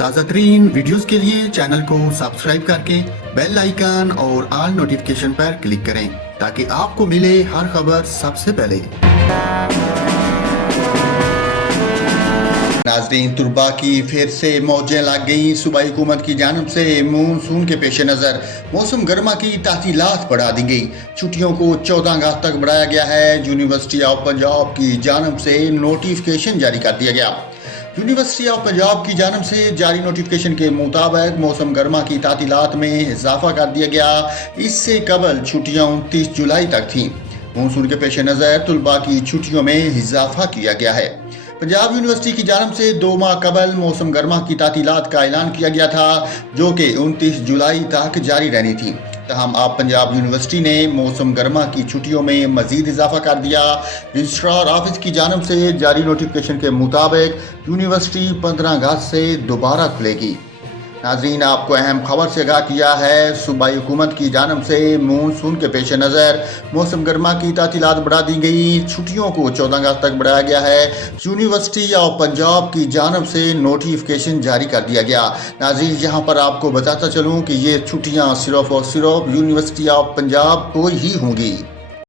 ताज़ा तरीन वीडियोस के लिए चैनल को सब्सक्राइब करके बेल आइकन और ऑल नोटिफिकेशन पर क्लिक करें ताकि आपको मिले हर खबर सबसे पहले। नाजरीन, तुरबा की फिर से मौजें लग गई। सूबाई हुकूमत की जानिब से मानसून के पेश नज़र मौसम गर्मा की तातीलात बढ़ा दी गई। छुट्टियों को 14 अगस्त तक बढ़ाया गया है। यूनिवर्सिटी ऑफ पंजाब की जानिब से नोटिफिकेशन जारी कर दिया गया। यूनिवर्सिटी ऑफ पंजाब की जानिब से जारी नोटिफिकेशन के मुताबिक मौसम गर्मा की तातीलात में इजाफा कर दिया गया। इससे कबल छुट्टियाँ 29 जुलाई तक थीं। मानसून के पेश नज़र तुलबा की छुट्टियों में इजाफा किया गया है। पंजाब यूनिवर्सिटी की जानिब से 2 माह कबल मौसम गर्मा की तातीलात का ऐलान किया गया था, जो कि 29 जुलाई तक जारी रहनी थी। तहम अब पंजाब यूनिवर्सिटी ने मौसम गर्मा की छुट्टियों में मजीद इजाफा कर दिया। रजिस्ट्रार ऑफिस की जानिब से जारी नोटिफिकेशन के मुताबिक यूनिवर्सिटी 15 अगस्त से दोबारा खुलेगी। नाजरीन, आपको अहम खबर से आगाह किया है। सूबाई हुकूमत की जानिब से मानसून के पेश नज़र मौसम गर्मा की तातीलात बढ़ा दी गई। छुट्टियों को 14 अगस्त तक बढ़ाया गया है। यूनिवर्सिटी ऑफ पंजाब की जानिब से नोटिफिकेशन जारी कर दिया गया। नाजरीन, यहाँ पर आपको बताता चलूँ कि ये छुट्टियाँ सिर्फ और सिर्फ यूनिवर्सिटी ऑफ पंजाब को ही होंगी।